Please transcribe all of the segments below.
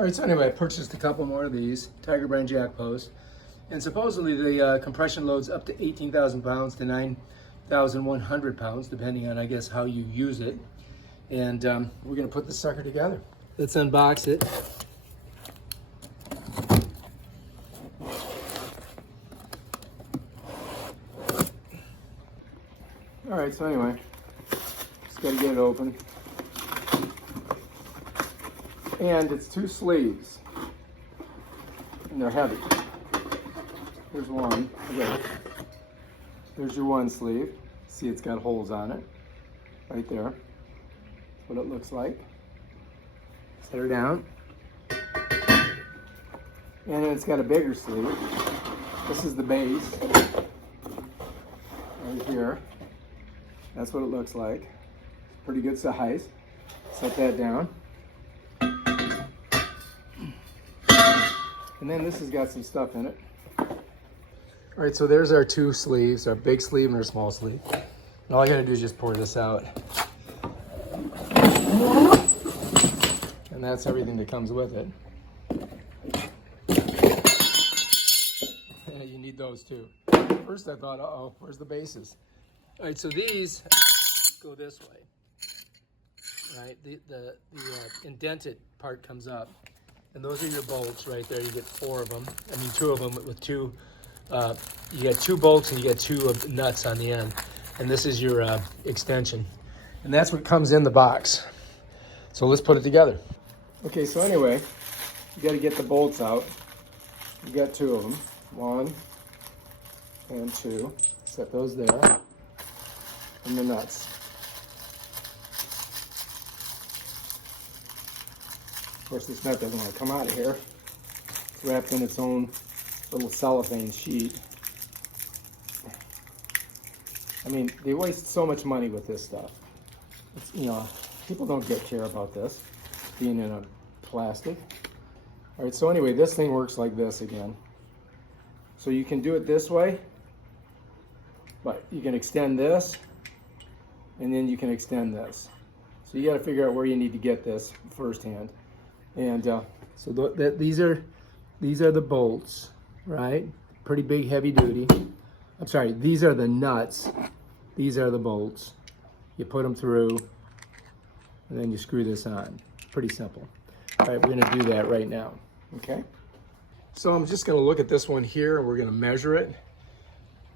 All right, so anyway, I purchased a couple more of these Tiger brand jack posts, and supposedly the compression loads up to 18,000 pounds to 9,100 pounds, depending on, I guess, how you use it. And we're gonna put this sucker together. Let's unbox it. All right, so anyway, just gotta get it open. And it's 2 sleeves, and they're heavy. Here's one. Okay. There's your one sleeve. See, it's got holes on it, right there. That's what it looks like. Set her down. And then it's got a bigger sleeve. This is the base, right here. That's what it looks like. Pretty good size. Set that down. And then this has got some stuff in it. All right, so there's our 2 sleeves, our big sleeve and our small sleeve. And all I gotta do is just pour this out. And that's everything that comes with it. Yeah, you need those too. First I thought, uh-oh, where's the bases? All right, so these go this way. Right, the indented part comes up. And those are your bolts right there. You get 4 of them. I mean, 2 of them with 2. You get 2 bolts and you get 2 of nuts on the end. And this is your extension. And that's what comes in the box. So let's put it together. Okay, so anyway, you got to get the bolts out. You got 2 of them. 1 and 2. Set those there. And the nuts. Of course, this nut doesn't want to come out of here. It's wrapped in its own little cellophane sheet. I mean, they waste so much money with this stuff. It's, you know, people don't care about this being in a plastic. All right, so anyway, this thing works like this again. So you can do it this way, but you can extend this, and then you can extend this. So you got to figure out where you need to get this firsthand. And so these are the bolts, right? Pretty big, heavy duty. I'm sorry, these are the nuts. These are the bolts. You put them through, and then you screw this on. Pretty simple. All right, we're gonna do that right now, okay? So I'm just gonna look at this one here, and we're gonna measure it,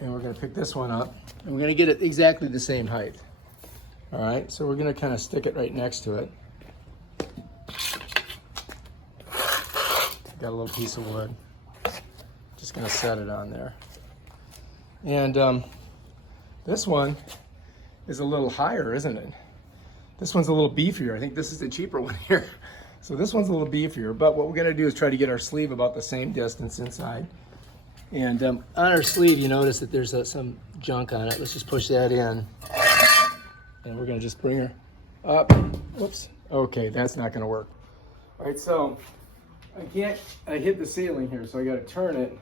and we're gonna pick this one up, and we're gonna get it exactly the same height. All right, so we're gonna kind of stick it right next to it. Got a little piece of wood. Just gonna set it on there. And this one is a little higher, isn't it? This one's a little beefier. I think this is the cheaper one here. So this one's a little beefier, but what we're gonna do is try to get our sleeve about the same distance inside. And on our sleeve, you notice that there's some junk on it. Let's just push that in. And we're gonna just bring her up. Whoops. Okay, that's not gonna work. All right, so I hit the ceiling here, so I gotta turn it,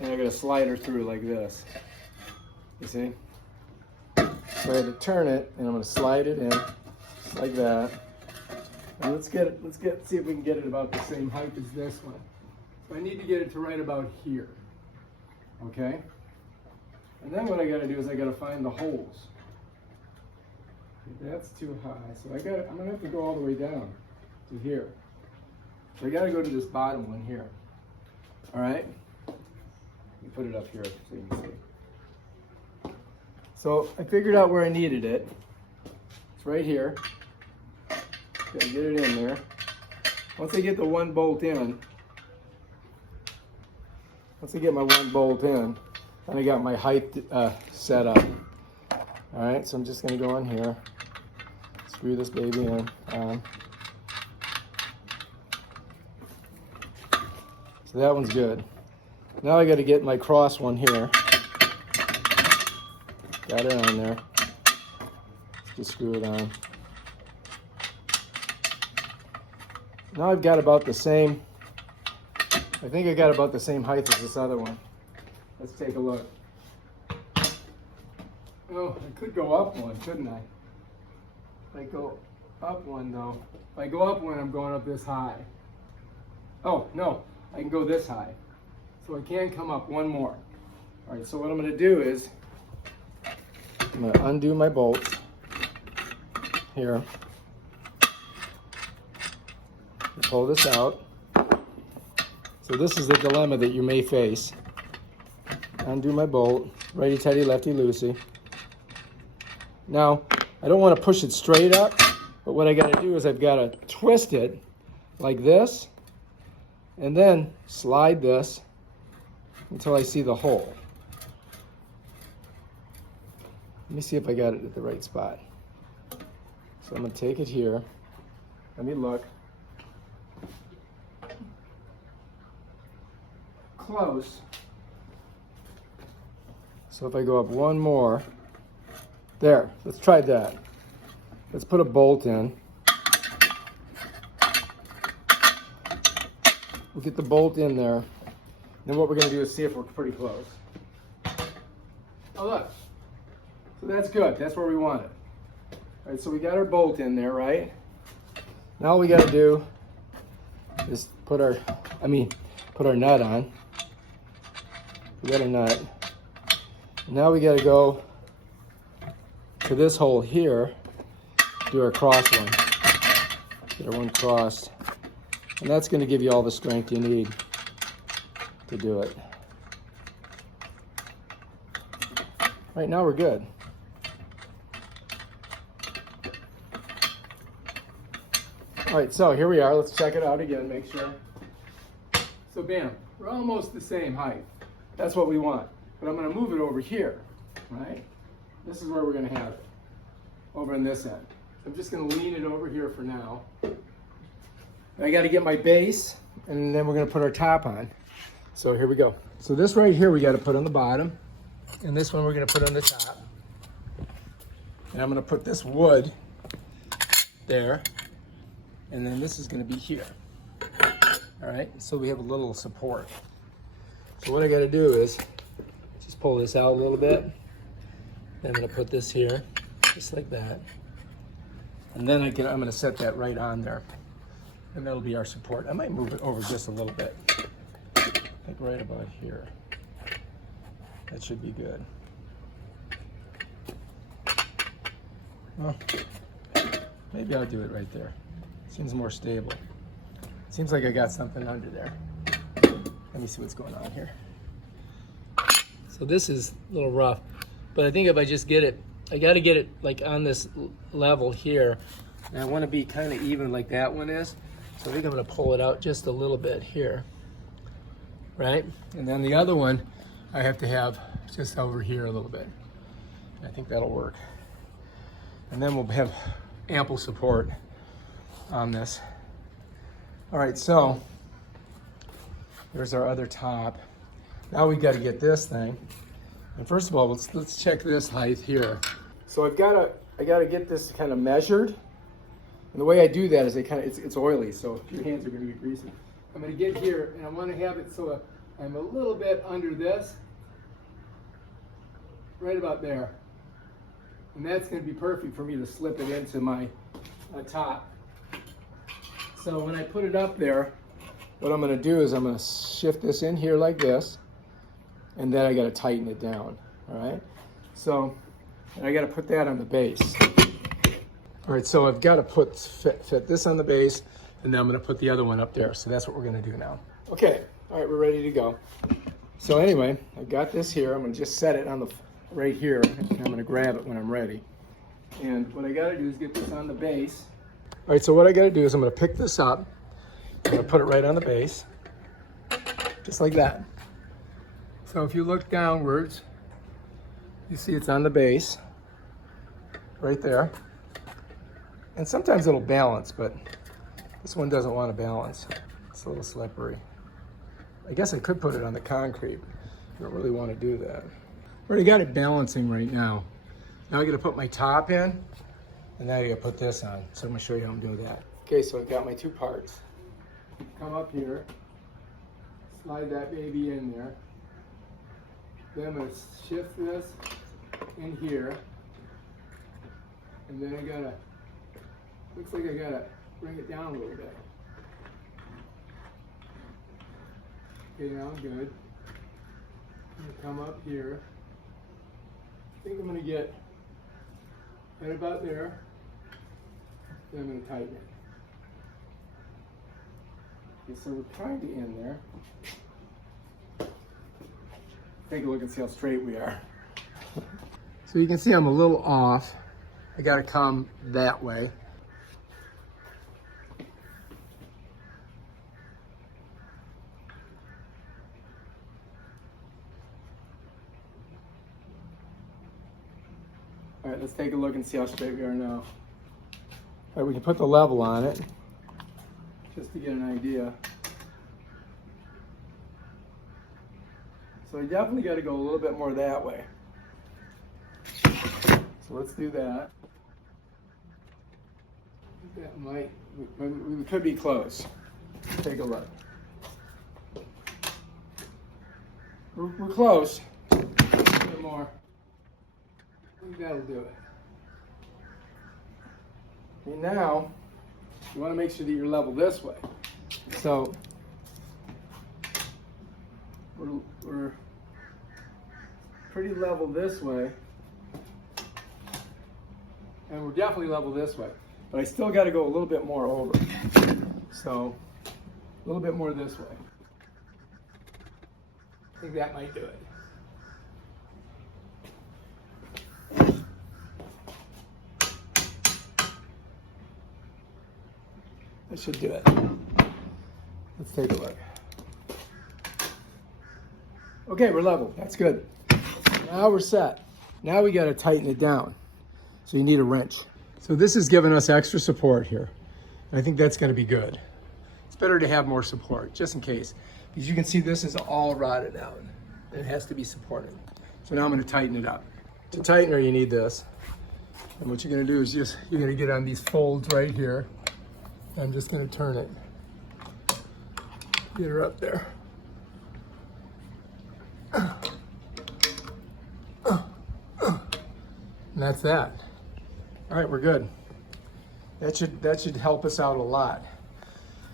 and I gotta slide her through like this. You see? So I had to turn it, and I'm gonna slide it in, like that. And let's see if we can get it about the same height as this one. So I need to get it to right about here. Okay? And then what I gotta do is I gotta find the holes. Okay, that's too high, so I'm gonna have to go all the way down to here. So I gotta go to this bottom one here. All right? Let me put it up here so you can see. So I figured out where I needed it. It's right here. Gotta get it in there. Once I get the one bolt in, once I get my one bolt in, then I got my height set up. All right, so I'm just gonna go in here, screw this baby in. So that one's good. Now I got to get my cross one here. Got it on there. Just screw it on. Now I've got about the same, I think I got about the same height as this other one. Let's take a look. Oh, I could go up one, couldn't I? If I go up one though, if I go up one, I'm going up this high. Oh, no, I can go this high. So I can come up one more. All right, so what I'm gonna do is, I'm gonna undo my bolts here. Pull this out. So this is the dilemma that you may face. Undo my bolt, righty tighty, lefty loosey. Now, I don't want to push it straight up, but what I got to do is I've got to twist it like this, and then slide this until I see the hole. Let me see if I got it at the right spot. So I'm going to take it here. Let me look. Close. So if I go up one more, there, let's try that. Let's put a bolt in. We'll get the bolt in there. Then what we're going to do is see if we're pretty close. Oh, look. So that's good. That's where we want it. All right, so we got our bolt in there, right? Now all we got to do is put our nut on. We got a nut. Now we got to go to this hole here, do our cross one. Get our one crossed. And that's going to give you all the strength you need to do it. Right now we're good. All right, so here we are. Let's check it out again, make sure. So bam, we're almost the same height. That's what we want. But I'm going to move it over here, right? This is where we're going to have it, over on this end. So I'm just going to lean it over here for now. I got to get my base, and then we're going to put our top on. So here we go. So this right here we got to put on the bottom, and this one we're going to put on the top. And I'm going to put this wood there, and then this is going to be here. All right, so we have a little support. So what I got to do is just pull this out a little bit. Then I'm going to put this here, just like that. And then I'm going to set that right on there. And that'll be our support. I might move it over just a little bit. Like right about here. That should be good. Well, maybe I'll do it right there. Seems more stable. Seems like I got something under there. Let me see what's going on here. So this is a little rough, but I think if I just get it, I got to get it like on this level here. And I want to be kind of even like that one is. So I think I'm going to pull it out just a little bit here, right? And then the other one I have to have just over here a little bit. I think that'll work. And then we'll have ample support on this. All right, so there's our other top. Now we got to get this thing. And first of all, let's check this height here. So I got to get this kind of measured. And the way I do that is it's oily, so your hands are going to be greasy. I'm going to get here, and I want to have it so I'm a little bit under this, right about there. And that's going to be perfect for me to slip it into my top. So when I put it up there, what I'm going to do is I'm going to shift this in here like this, and then I got to tighten it down, all right? So, and I got to put that on the base. All right, so I've got to fit this on the base, and then I'm going to put the other one up there. So that's what we're going to do now. Okay, all right, we're ready to go. So anyway, I've got this here. I'm going to just set it on the right here, and I'm going to grab it when I'm ready. And what I got to do is get this on the base. All right, so what I got to do is I'm going to pick this up. I'm going to put it right on the base, just like that. So if you look downwards, you see it's on the base, right there. And sometimes it'll balance, but this one doesn't want to balance. It's a little slippery. I guess I could put it on the concrete. I don't really want to do that. Already got it balancing right now. Now I got to put my top in, and now I got to put this on. So I'm going to show you how I'm doing that. Okay, so I've got my two parts. Come up here, slide that baby in there. Then I'm going to shift this in here, and then I got to, looks like I got to bring it down a little bit. Okay, now I'm good. I'm gonna come up here. I think I'm gonna get right about there. Then I'm gonna tighten it. Okay, so we're trying to end there. Take a look and see how straight we are. So you can see I'm a little off. I gotta come that way. All right, let's take a look and see how straight we are now. All right, we can put the level on it just to get an idea. So I definitely got to go a little bit more that way. So let's do that. That might, we could be close. Take a look. We're close. A bit more. I think that'll do it. And now, you want to make sure that you're level this way. So, we're pretty level this way. And we're definitely level this way. But I still got to go a little bit more over. So, a little bit more this way. I think that might do it. That should do it. Let's take a look. Okay, we're level. That's good. Now we're set. Now we got to tighten it down. So you need a wrench. So this is giving us extra support here. I think that's going to be good. It's better to have more support, just in case. Because you can see this is all rotted out. It has to be supported. So now I'm going to tighten it up. To tighten her, you need this. And what you're going to do is you're going to get on these folds right here. I'm just going to turn it. Get her up there. And that's that. All right, we're good. That should help us out a lot.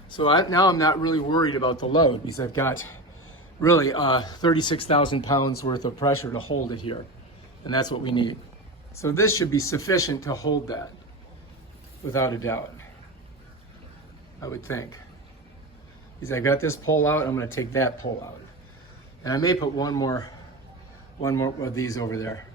So now I'm not really worried about the load because I've got really 36,000 pounds worth of pressure to hold it here. And that's what we need. So this should be sufficient to hold that, without a doubt, I would think. Because I got this pole out, I'm gonna take that pole out. And I may put one more of these over there.